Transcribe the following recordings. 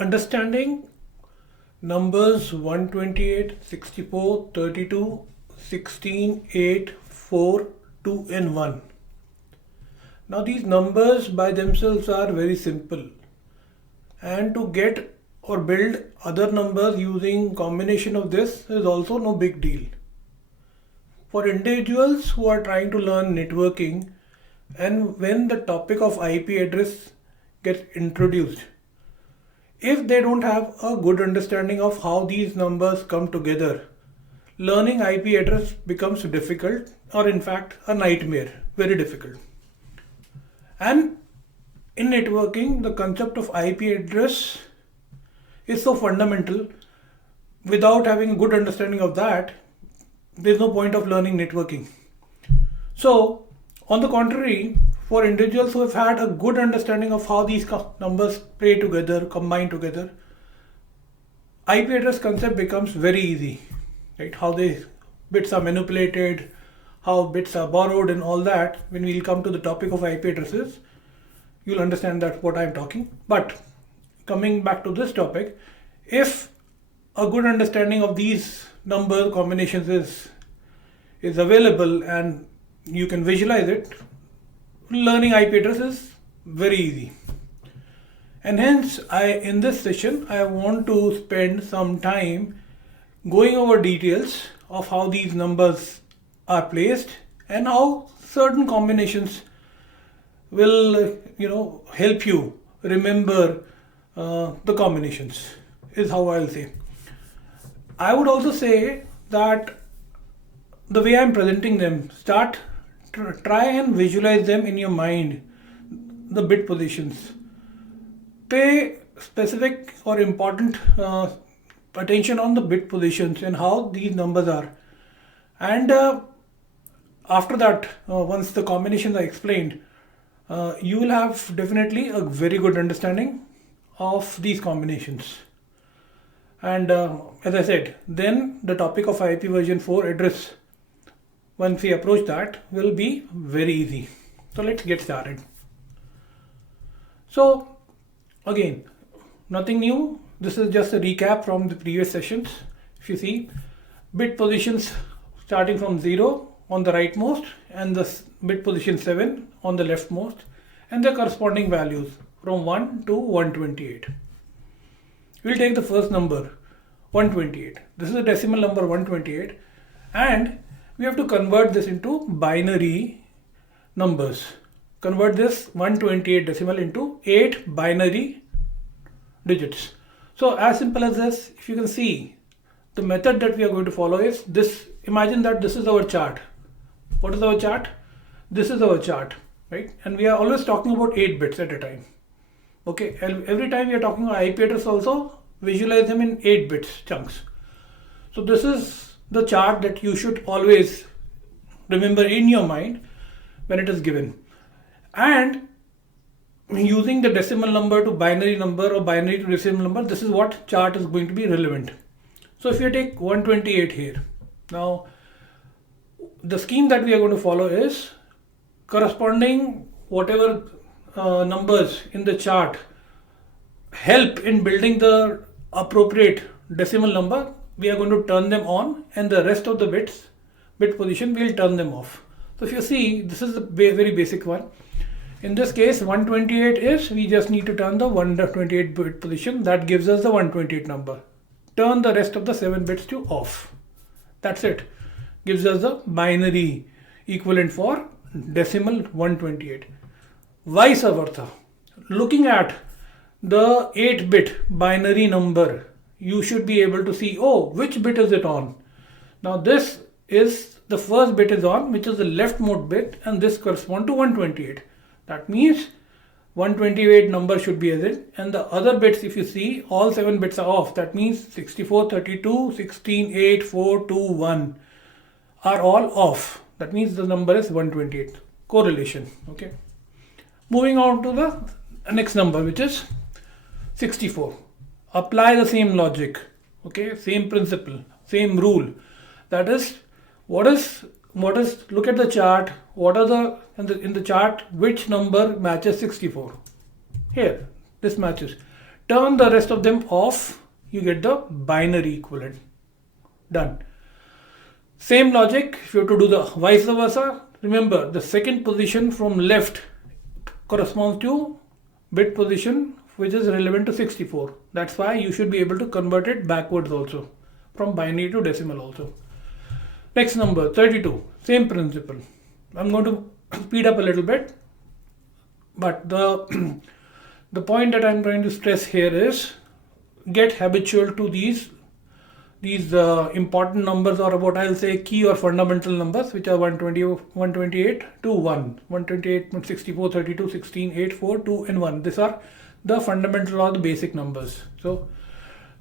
Understanding numbers 128, 64, 32, 16, 8, 4, 2 and 1. Now these numbers by themselves are very simple, and to get or build other numbers using combination of this is also no big deal. For individuals who are trying to learn networking, and when the topic of IP address gets introduced, if they don't have a good understanding of how these numbers come together, learning IP address becomes difficult, or in fact a nightmare, very difficult. And in networking, the concept of IP address is so fundamental. Without having a good understanding of that, there's no point of learning networking. So, on the contrary, for individuals who have had a good understanding of how these numbers play together, combine together, IP address concept becomes very easy, right? How the bits are manipulated, how bits are borrowed and all that. When we'll come to the topic of IP addresses, you'll understand that what I'm talking. But coming back to this topic, if a good understanding of these number combinations is available and you can visualize it, learning IP address is very easy. And hence, in this session, I want to spend some time going over details of how these numbers are placed and how certain combinations will help you remember the combinations, is how I'll say. I would also say that the way I'm presenting them, try and visualize them in your mind, the bit positions. Pay specific or important attention on the bit positions and how these numbers are. And after that, once the combinations are explained, you will have definitely a very good understanding of these combinations. And as I said, then the topic of IP version 4 address, once we approach that, will be very easy. So let's get started. So again, nothing new. This is just a recap from the previous sessions. If you see, bit positions starting from 0 on the rightmost and the bit position 7 on the leftmost, and the corresponding values from 1 to 128. We'll take the first number, 128. This is a decimal number 128, and we have to convert this into binary numbers. Convert this 128 decimal into 8 binary digits. So as simple as this, if you can see, the method that we are going to follow is this. Imagine that this is our chart. What is our chart? This is our chart, right? And we are always talking about 8 bits at a time. Okay, every time we are talking about IP address also, visualize them in 8 bits chunks. So this is the chart that you should always remember in your mind when it is given. And using the decimal number to binary number or binary to decimal number, this is what chart is going to be relevant. So if you take 128 here, now the scheme that we are going to follow is corresponding whatever numbers in the chart help in building the appropriate decimal number, we are going to turn them on, and the rest of the bit position we'll turn them off. So if you see, this is the very basic one. In this case, 128 is, we just need to turn the 128 bit position. That gives us the 128 number. Turn the rest of the 7 bits to off. That's it. Gives us the binary equivalent for decimal 128. Vice versa. Looking at the 8-bit binary number, you should be able to see, oh, which bit is it on? Now this is, the first bit is on, which is the leftmost bit, and this corresponds to 128. That means 128 number should be as it, and the other bits, if you see, all 7 bits are off. That means 64, 32, 16, 8, 4, 2, 1 are all off. That means the number is 128. Correlation. Okay. Moving on to the next number, which is 64. Apply the same logic. Okay, same principle, same rule. That is, look at the chart. What are the in the chart, which number matches 64? Here, this matches. turn the rest of them off, you get the binary equivalent. Done. Same logic, if you have to do the vice versa, remember the second position from left corresponds to bit position which is relevant to 64. That's why you should be able to convert it backwards also, from binary to decimal also. Next number, 32, same principle. I'm going to speed up a little bit, but the point that I'm trying to stress here is get habitual to these important numbers, or what I'll say key or fundamental numbers, which are 120, 128 to 1, 128, 64, 32, 16, 8, 4, 2 and 1. These are the fundamental or the basic numbers. So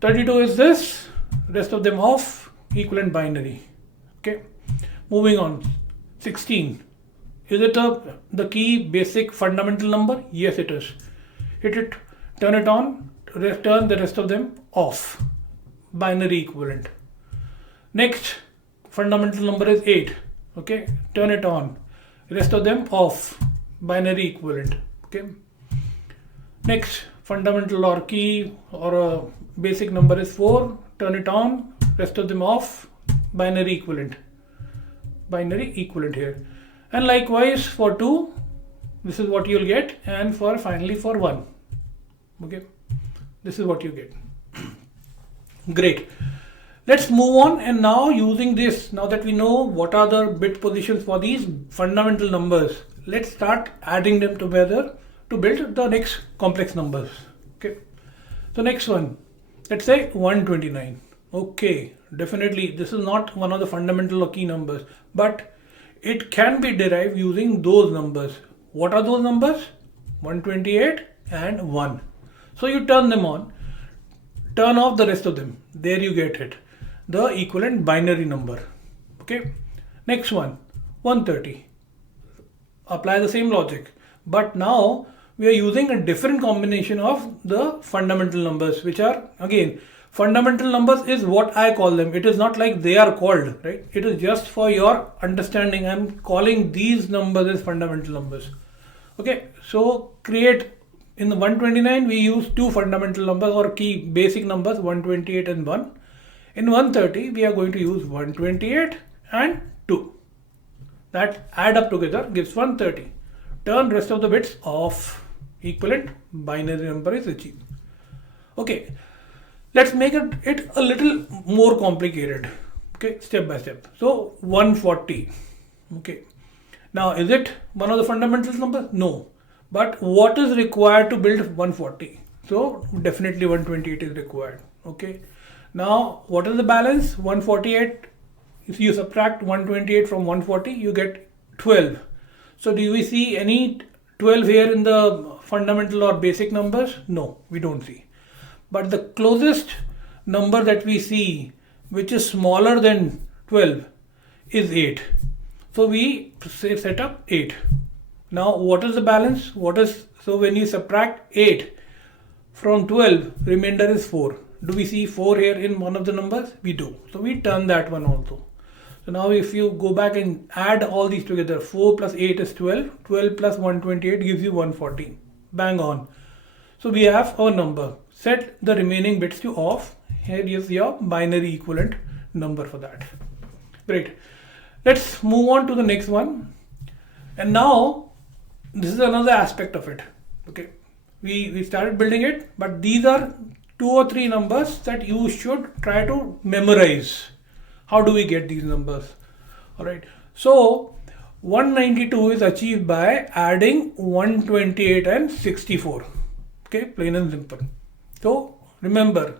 32 is this, rest of them off, equivalent binary. Okay, moving on. 16, is it the key basic fundamental number? Yes, it is. Hit it, turn it on, turn the rest of them off, binary equivalent. Next fundamental number is 8. Okay, turn it on, rest of them off, binary equivalent. Okay, next fundamental or key or a basic number is 4. Turn it on, rest of them off, binary equivalent. Binary equivalent here. And likewise for 2, this is what you'll get, and for finally for 1. Okay, this is what you get. Great. Let's move on, and now using this, now that we know what are the bit positions for these fundamental numbers, let's start adding them together to build the next complex numbers. Okay, so next one, let's say 129. Okay, definitely this is not one of the fundamental or key numbers, but it can be derived using those numbers. What are those numbers? 128 and 1. So you turn them on, turn off the rest of them. There you get it, the equivalent binary number. Okay, next one, 130. Apply the same logic, but now we are using a different combination of the fundamental numbers, which are, again, fundamental numbers is what I call them. It is not like they are called, right? It is just for your understanding. I'm calling these numbers as fundamental numbers. Okay, so create, in the 129 we use two fundamental numbers or key basic numbers, 128 and 1. In 130 we are going to use 128 and 2. That add up together gives 130. Turn rest of the bits off, equivalent binary number is achieved. Okay, let's make it a little more complicated. Okay, step by step. So 140. Okay, now is it one of the fundamental numbers? No. But what is required to build 140? So definitely 128 is required. Okay, now what is the balance? 148. If you subtract 128 from 140, you get 12. So do we see any 12 here in the fundamental or basic numbers? No, we don't see. But the closest number that we see, which is smaller than 12, is 8. So we set up 8. Now what is the balance? So when you subtract 8 from 12, remainder is 4. Do we see 4 here in one of the numbers? We do. So we turn that one also. So now if you go back and add all these together, 4 plus 8 is 12. 12 plus 128 gives you 140. Bang on. So we have our number. Set the remaining bits to off. Here is your binary equivalent number for that. Great. Let's move on to the next one. And now this is another aspect of it. Okay, we started building it, but these are 2 or 3 numbers that you should try to memorize. How do we get these numbers? All right, so 192 is achieved by adding 128 and 64. Okay, plain and simple. So remember,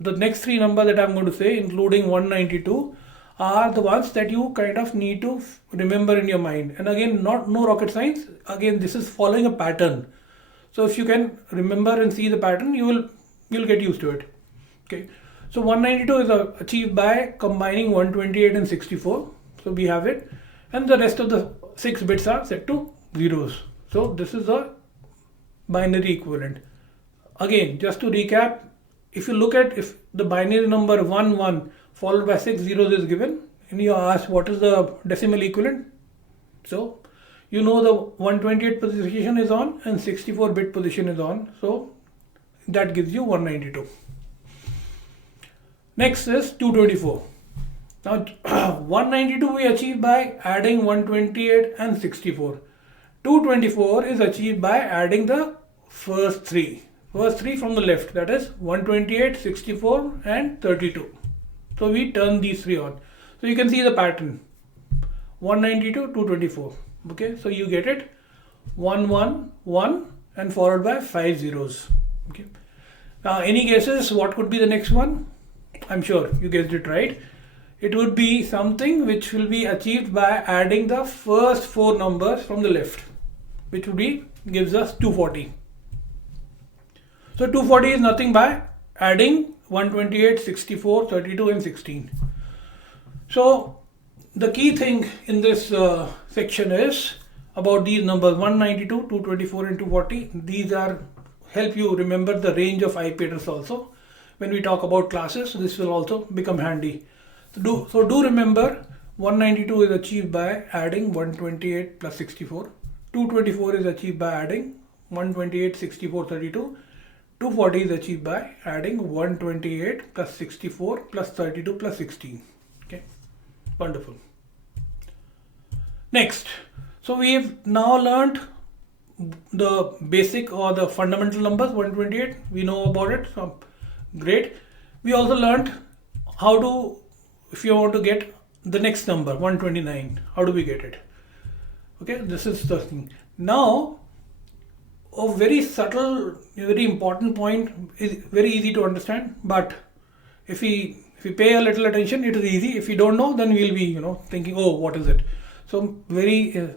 the next 3 numbers that I'm going to say, including 192, are the ones that you kind of need to remember in your mind. And again, no rocket science. Again, this is following a pattern. So if you can remember and see the pattern, you'll get used to it. Okay. So 192 is achieved by combining 128 and 64. So we have it, and the rest of the 6 bits are set to zeros. So this is a binary equivalent. Again, just to recap, if you look at, if the binary number 1 1 followed by 6 zeros is given, and you are asked what is the decimal equivalent, so you know the 128 position is on and 64 bit position is on. So that gives you 192. Next is 224. Now 192 we achieve by adding 128 and 64. 224 is achieved by adding the first three from the left, that is 128, 64 and 32. So we turn these three on. So you can see the pattern, 192, 224. Okay, so you get it, 1, 1, 1 and followed by 5 zeros. Okay. Now any guesses what could be the next one? I'm sure you guessed it right. It would be something which will be achieved by adding the first four numbers from the left, which would be gives us 240. So 240 is nothing by adding 128, 64, 32 and 16. So the key thing in this section is about these numbers 192, 224 and 240. These are help you remember the range of IP address also. When we talk about classes, this will also become handy. So do remember 192 is achieved by adding 128 plus 64. 224 is achieved by adding 128, 64, 32. 240 is achieved by adding 128 plus 64 plus 32 plus 16. Okay, wonderful. Next, so we have now learned the basic or the fundamental numbers 128. We know about it. So great. We also learned how to, if you want to get the next number 129, how do we get it? Okay, this is the thing. Now a very subtle, very important point is very easy to understand, but if we pay a little attention, it is easy. If we don't know, then we'll be thinking, oh, what is it? So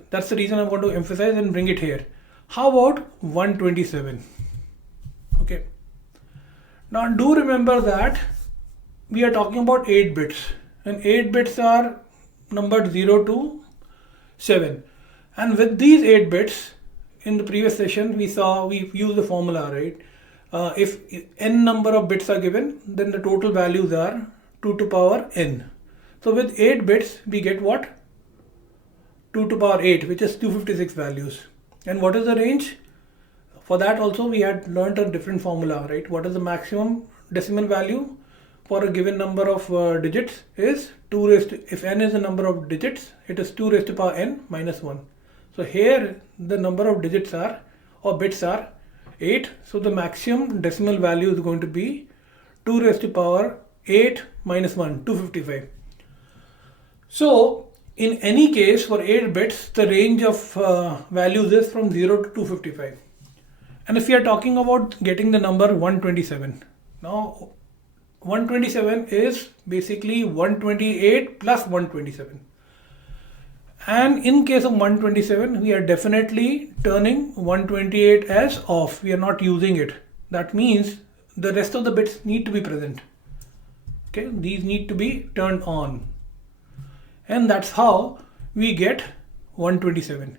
that's the reason I want to emphasize and bring it here. How about 127? Okay. Now do remember that we are talking about 8 bits, and 8 bits are numbered 0 to 7, and with these 8 bits, in the previous session we used the formula, right? If n number of bits are given, then the total values are 2 to power n. So with 8 bits we get what? 2 to power 8, which is 256 values. And what is the range? For that also we had learned a different formula, right? What is the maximum decimal value for a given number of digits is 2 raised to, if n is the number of digits, it is 2 raised to power n minus 1. So here the number of digits are, or bits are 8. So the maximum decimal value is going to be 2 raised to power 8 minus 1, 255. So in any case for 8 bits, the range of values is from 0 to 255. And if we are talking about getting the number 127, now 127 is basically 128 plus 127. And in case of 127, we are definitely turning 128 as off. We are not using it. That means the rest of the bits need to be present. Okay, these need to be turned on. And that's how we get 127.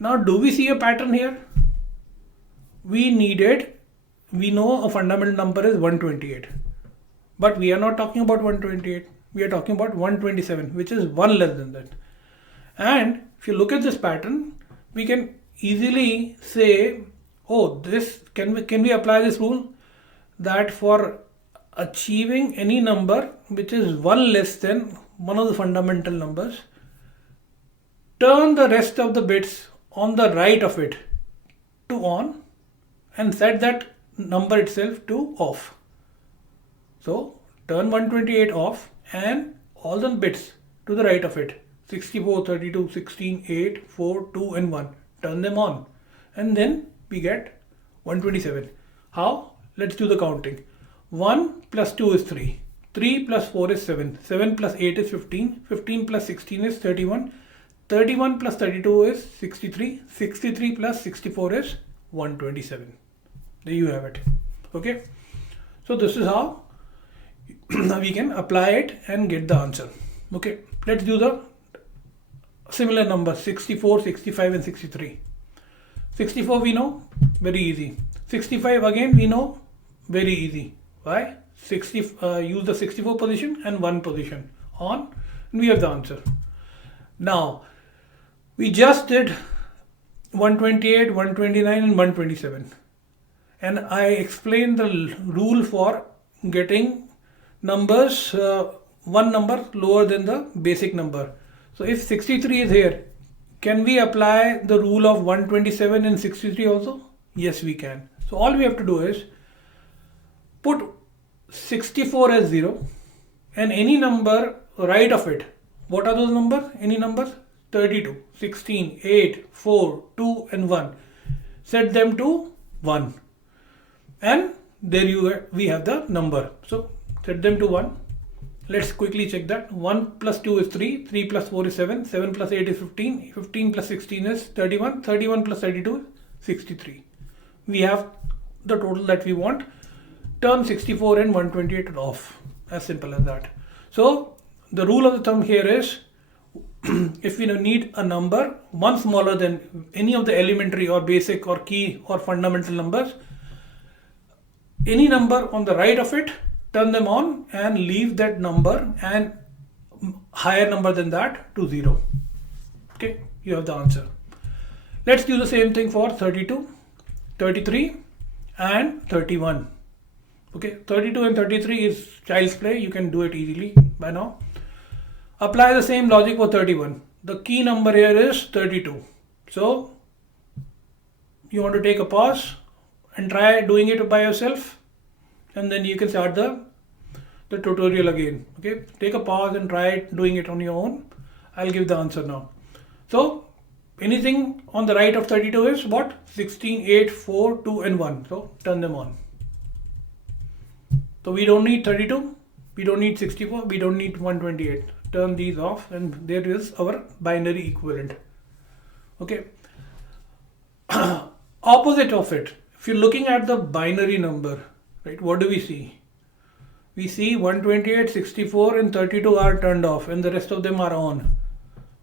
Now, do we see a pattern here? We know a fundamental number is 128. But we are not talking about 128. We are talking about 127, which is 1 less than that. And if you look at this pattern, we can easily say, oh, this can we apply this rule that for achieving any number which is 1 less than one of the fundamental numbers, turn the rest of the bits on the right of it to on and set that number itself to off. So turn 128 off and all the bits to the right of it, 64, 32, 16, 8, 4, 2 and 1, turn them on, and then we get 127. How? Let's do the counting. 1 plus 2 is 3. 3 plus 4 is 7. 7 plus 8 is 15. 15 plus 16 is 31. 31 plus 32 is 63. 63 plus 64 is 127. There you have it. Okay. So this is how we can apply it and get the answer. Okay. Let's do the similar numbers 64, 65 and 63. 64 we know, very easy. 65 again we know, very easy. Why? Use the 64 position and 1 position on, and we have the answer. Now we just did 128, 129 and 127. and I explained the rule for getting numbers, one number lower than the basic number. So if 63 is here, can we apply the rule of 127 in 63 also? Yes, we can. So all we have to do is put 64 as 0 and any number right of it. What are those numbers? Any numbers? 32, 16, 8, 4, 2 and 1. Set them to 1 and there we have the number. So set them to 1. Let's quickly check that. 1 plus 2 is 3, 3 plus 4 is 7, 7 plus 8 is 15, 15 plus 16 is 31, 31 plus 32 is 63. We have the total that we want. Turn 64 and 128 off. As simple as that. So the rule of the thumb here is if we need a number one smaller than any of the elementary or basic or key or fundamental numbers, any number on the right of it, turn them on and leave that number and higher number than that to 0. Okay, you have the answer. Let's do the same thing for 32, 33 and 31. Okay, 32 and 33 is child's play. You can do it easily by now. Apply the same logic for 31. The key number here is 32. So you want to take a pause and try doing it by yourself, and then you can start the tutorial again. Okay, take a pause and try doing it on your own. I'll give the answer now. So anything on the right of 32 is what? 16, 8, 4, 2 and 1. So turn them on. So we don't need 32, we don't need 64, we don't need 128. Turn these off and there is our binary equivalent. Okay. Opposite of it, if you're looking at the binary number, right, what do we see? We see 128, 64 and 32 are turned off and the rest of them are on.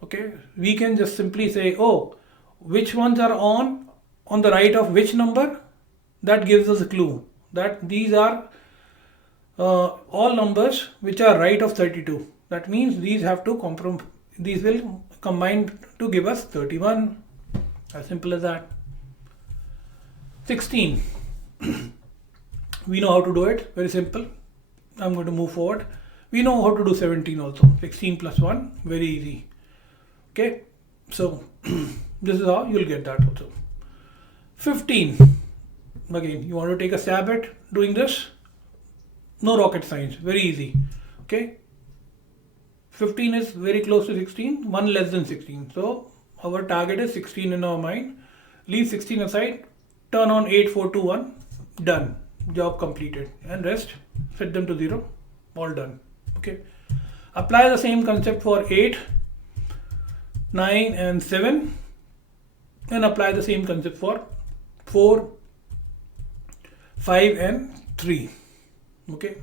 Okay, we can just simply say, oh, which ones are on the right of which number? That gives us a clue that these are all numbers which are right of 32. That means these have to these will combine to give us 31. As simple as that. 16. We know how to do it. Very simple. I'm going to move forward. We know how to do 17 also. 16 plus 1. Very easy. Okay. So this is how you'll get that also. 15. Again, you want to take a stab at doing this? No rocket science. Very easy. Okay. 15 is very close to 16. 1 less than 16. So our target is 16 in our mind. Leave 16 aside. Turn on 8, 4, 2, 1. Done. Job completed. And rest. Set them to 0. All done. Okay. Apply the same concept for 8, 9 and 7. And apply the same concept for 4, 5 and 3. Okay.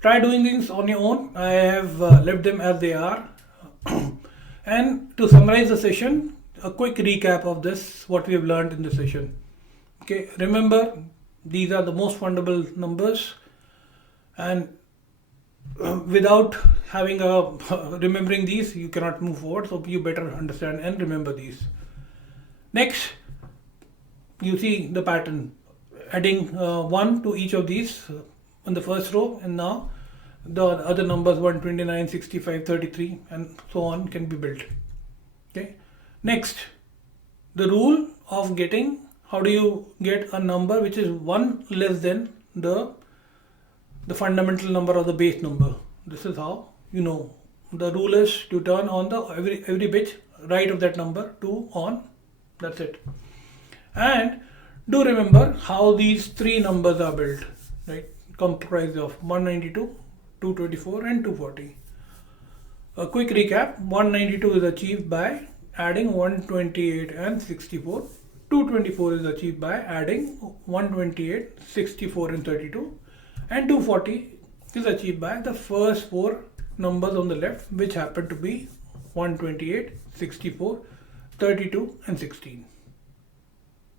Try doing things on your own. I have left them as they are. And to summarize the session, a quick recap of this, what we have learned in the session. Okay, remember these are the most fundamental numbers, and without having remembering these, you cannot move forward. So you better understand and remember these. Next, you see the pattern, adding 1 to each of these on the first row, and now the other numbers 129, 65, 33 and so on can be built. Okay. Next, the rule of getting, how do you get a number which is 1 less than the fundamental number or the base number? This is how you know. The rule is to turn on the every bit right of that number to on. That's it. And do remember how these three numbers are built, right? Comprised of 192, 224 and 240. A quick recap, 192 is achieved by adding 128 and 64. 224 is achieved by adding 128, 64 and 32. And 240 is achieved by the first four numbers on the left, which happen to be 128, 64, 32 and 16.